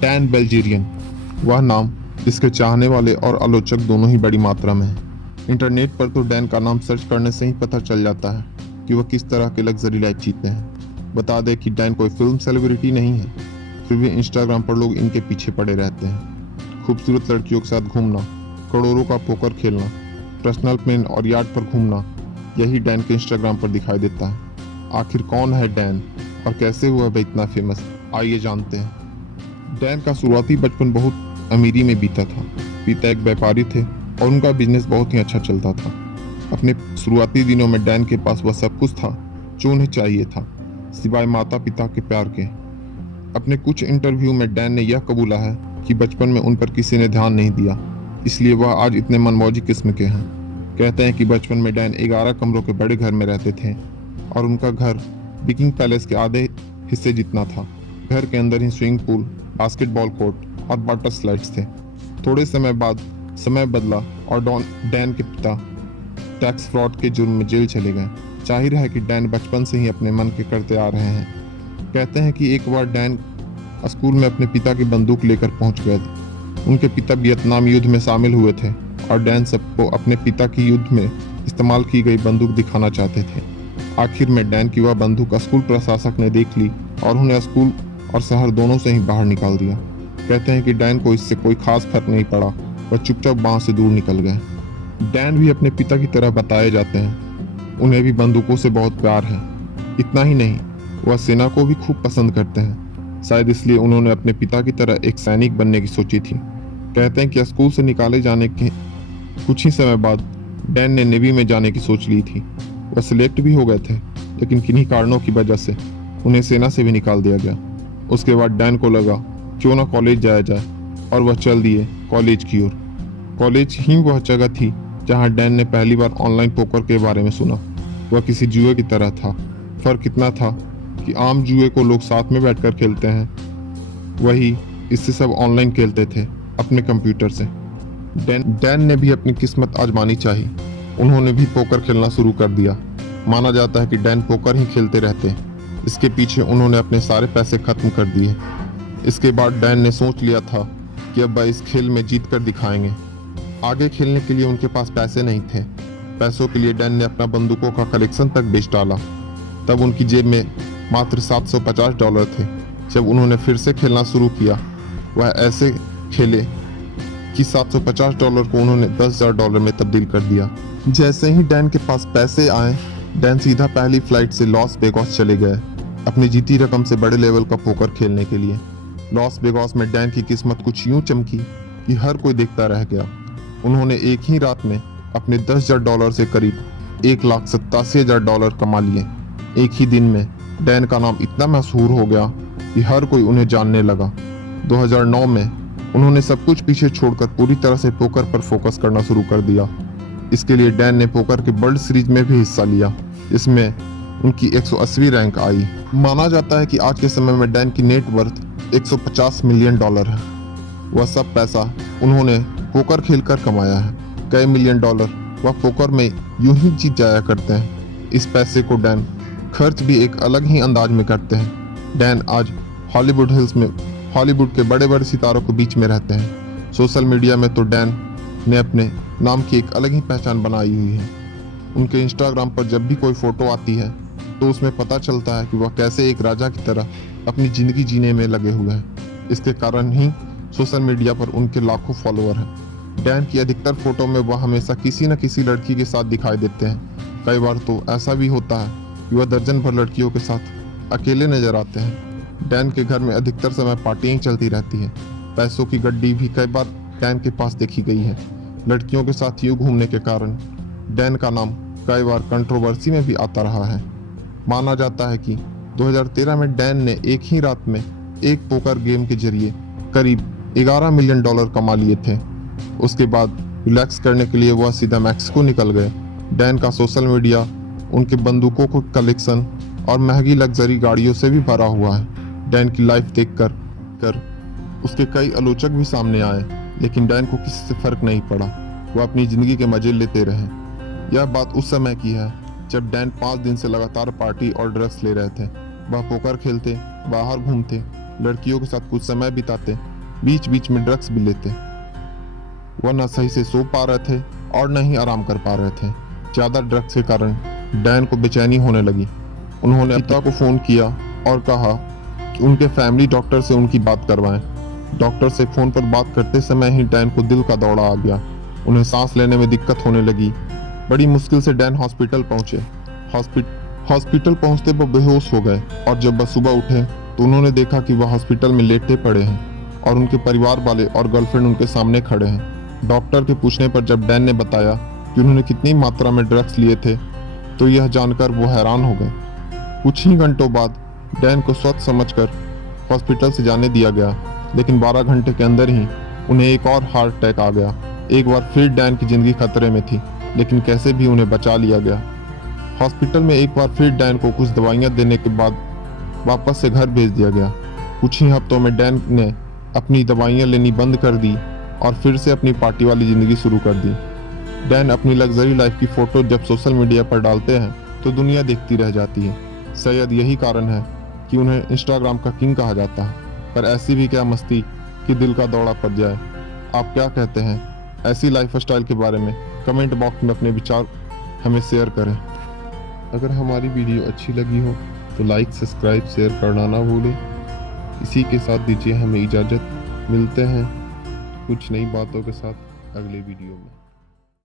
Dan बिल्ज़ेरियन, वह नाम जिसके चाहने वाले और आलोचक दोनों ही बड़ी मात्रा में हैं। इंटरनेट पर तो डैन का नाम सर्च करने से ही पता चल जाता है कि वह किस तरह के लग्जरी लाइफ जीते हैं। बता दें कि डैन कोई फिल्म सेलिब्रिटी नहीं है, फिर भी इंस्टाग्राम पर लोग इनके पीछे पड़े रहते हैं। खूबसूरत लड़कियों के साथ घूमना, करोड़ों का पोकर खेलना, पर्सनल प्लेन और यार्ड पर घूमना, यही डैन के इंस्टाग्राम पर दिखाई देता है। आखिर कौन है डैन और कैसे हुआ वह इतना फेमस, आइए जानते हैं। डैन का शुरुआती बचपन बहुत अमीरी में बीता था। पिता एक व्यापारी थे और उनका बिजनेस बहुत ही अच्छा चलता था। अपने शुरुआती दिनों में डैन के पास वह सब कुछ था जो उन्हें चाहिए था, सिवाय माता पिता के प्यार के। अपने कुछ इंटरव्यू में डैन ने यह कबूला है कि बचपन में उन पर किसी ने ध्यान नहीं दिया, इसलिए वह आज इतने मनमौजी किस्म के हैं। कहते हैं कि बचपन में डैन 11 कमरों के बड़े घर में रहते थे और उनका घर बिकिंग पैलेस के आधे हिस्से जितना था। घर के अंदर ही स्विमिंग पूल, बास्केटबॉल कोर्ट और वाटर स्लाइड्स थे। थोड़े समय बाद समय बदला और डैन के पिता टैक्स फ्रॉड के जुर्म में जेल चले गए। जाहिर है कि डैन बचपन से ही अपने मन के करते आ रहे हैं। कहते हैं कि एक बार डैन स्कूल में अपने पिता की बंदूक लेकर पहुंच गए थे। उनके पिता वियतनाम युद्ध में शामिल हुए थे और डैन सबको अपने पिता की युद्ध में इस्तेमाल की गई बंदूक दिखाना चाहते थे। आखिर में डैन की वह बंदूक स्कूल प्रशासक ने देख ली और उन्हें स्कूल और शहर दोनों से ही बाहर निकाल दिया। कहते हैं कि डैन को इससे कोई खास फर्क नहीं पड़ा, वह चुपचाप वहां से दूर निकल गए। डैन भी अपने पिता की तरह बताए जाते हैं। उन्हें भी बंदूकों से बहुत प्यार है। इतना ही नहीं, वह सेना को भी खूब पसंद करते हैं। शायद इसलिए उन्होंने अपने पिता की तरह एक सैनिक बनने की सोची थी। कहते हैं कि स्कूल से निकाले जाने के कुछ ही समय बाद डैन ने नेवी में जाने की सोच ली थी। वह सिलेक्ट भी हो गए थे, लेकिन किन्हीं कारणों की वजह से उन्हें सेना से भी निकाल दिया गया। उसके बाद डैन को लगा क्यों ना कॉलेज जाया जाए और वह चल दिए कॉलेज की ओर। कॉलेज ही वह जगह थी जहां डैन ने पहली बार ऑनलाइन पोकर के बारे में सुना। वह किसी जुए की तरह था। फर्क इतना था कि आम जुए को लोग साथ में बैठकर खेलते हैं, वही इससे सब ऑनलाइन खेलते थे अपने कंप्यूटर से। डैन ने भी अपनी किस्मत आजमानी चाहिए। उन्होंने भी पोकर खेलना शुरू कर दिया। माना जाता है कि डैन पोकर ही खेलते रहते। इसके पीछे उन्होंने अपने सारे पैसे खत्म कर दिए। इसके बाद डैन ने सोच लिया था कि अब वह इस खेल में जीत कर दिखाएंगे। आगे खेलने के लिए उनके पास पैसे नहीं थे। पैसों के लिए डैन ने अपना बंदूकों का कलेक्शन तक बेच डाला। तब उनकी जेब में मात्र $750 थे। जब उन्होंने फिर से खेलना शुरू किया, वह ऐसे खेले कि $750 को उन्होंने $10,000 में तब्दील कर दिया। जैसे ही डैन के पास पैसे आए, डैन सीधा पहली फ्लाइट से लॉस वेगास चले गए अपनी जीती रकम से बड़े लेवल का पोकर खेलने के लिए। लॉस वेगास में डैन की किस्मत कुछ यूं चमकी कि हर कोई देखता रह गया। उन्होंने एक ही रात में अपने $10,000 से करीब $1,87,000 कमा लिए। एक ही दिन में डैन का नाम इतना मशहूर हो गया कि हर कोई उन्हें जानने लगा। 2009 में उन्होंने सब कुछ पीछे छोड़कर पूरी तरह से पोकर पर फोकस करना शुरू कर दिया। इसके लिए डैन ने पोकर के वर्ल्ड सीरीज में भी हिस्सा लिया। इसमें उनकी 180वीं रैंक आई। माना जाता है कि आज के समय में डैन की नेट वर्थ $150 मिलियन है। वह सब पैसा उन्होंने पोकर खेलकर कमाया है। कई मिलियन डॉलर वह पोकर में यूं ही जीत जाया करते हैं। इस पैसे को डैन खर्च भी एक अलग ही अंदाज में करते हैं। डैन आज हॉलीवुड हिल्स में हॉलीवुड के बड़े बड़े सितारों के बीच में रहते हैं। सोशल मीडिया में तो डैन ने अपने नाम की एक अलग ही पहचान बनाई हुई है। उनके इंस्टाग्राम पर जब भी कोई फोटो आती है तो उसमें पता चलता है कि वह कैसे एक राजा की तरह अपनी जिंदगी जीने में लगे हुए हैं। इसके कारण ही सोशल मीडिया पर उनके लाखों फॉलोअर हैं। डैन की अधिकतर फोटो में वह हमेशा किसी न किसी लड़की के साथ दिखाई देते हैं। कई बार तो ऐसा भी होता है कि वह दर्जन भर लड़कियों के साथ अकेले नजर आते हैं। डैन के घर में अधिकतर समय पार्टियां चलती रहती हैं। पैसों की गड्डी भी कई बार डैन के पास देखी गई है। लड़कियों के साथ यूं घूमने के कारण डैन का नाम कई बार कंट्रोवर्सी में भी आता रहा है। माना जाता है कि 2013 में डैन ने एक ही रात में एक पोकर गेम के जरिए करीब $11 मिलियन कमा लिए थे। उसके बाद रिलैक्स करने के लिए वह सीधा मैक्सिको निकल गए। डैन का सोशल मीडिया उनके बंदूकों को कलेक्शन और महंगी लग्जरी गाड़ियों से भी भरा हुआ है। डैन की लाइफ देखकर उसके कई आलोचक भी सामने आए, लेकिन डैन को किसी से फर्क नहीं पड़ा। वह अपनी जिंदगी के मजे लेते रहे। यह बात उस समय की है जब डैन 5 दिन से लगातार पार्टी और ड्रग्स ले रहे थे। वह पोकर खेलते, बाहर घूमते, लड़कियों के साथ कुछ समय बिताते, बीच बीच में ड्रग्स भी लेते। वह न सही से सो पा रहे थे और न ही आराम कर पा रहे थे। ज्यादा ड्रग्स के कारण डैन को बेचैनी होने लगी। उन्होंने पिता को फोन किया और कहा कि उनके फैमिली डॉक्टर से उनकी बात करवाएं। डॉक्टर से फोन पर बात करते समय ही डैन को दिल का दौरा आ गया। उन्हें सांस लेने में दिक्कत होने लगी। बड़ी मुश्किल से डैन हॉस्पिटल पहुंचे। हॉस्पिटल पहुंचते वो बेहोश हो गए और जब वह सुबह उठे तो उन्होंने देखा कि वह हॉस्पिटल में लेटे पड़े हैं और उनके परिवार वाले और गर्लफ्रेंड उनके सामने खड़े हैं। डॉक्टर के पूछने पर जब डैन ने बताया कि उन्होंने कितनी मात्रा में ड्रग्स लिए थे तो यह जानकर वो हैरान हो गए। कुछ ही घंटों बाद डैन को स्वस्थ समझकर हॉस्पिटल से जाने दिया गया, लेकिन 12 घंटे के अंदर ही उन्हें एक और हार्ट अटैक आ गया। एक बार फिर डैन की जिंदगी खतरे में थी, लेकिन कैसे भी उन्हें बचा लिया गया। हॉस्पिटल में एक बार फिर डैन को कुछ दवाइयां देने के बाद वापस से घर भेज दिया गया। कुछ ही हफ्तों में डैन ने अपनी दवाइयां लेनी बंद कर दी और फिर से अपनी पार्टी वाली जिंदगी शुरू कर दी। डैन अपनी लग्जरी लाइफ की फोटो जब सोशल मीडिया पर डालते हैं तो दुनिया देखती रह जाती है। शायद यही कारण है कि उन्हें इंस्टाग्राम का किंग कहा जाता है। पर ऐसी भी क्या मस्ती कि दिल का दौरा पड़ जाए। आप क्या कहते हैं ऐसी लाइफ स्टाइल के बारे में? कमेंट बॉक्स में अपने विचार हमें शेयर करें। अगर हमारी वीडियो अच्छी लगी हो तो लाइक, सब्सक्राइब, शेयर करना ना भूलें। इसी के साथ दीजिए हमें इजाज़त। मिलते हैं कुछ नई बातों के साथ अगले वीडियो में।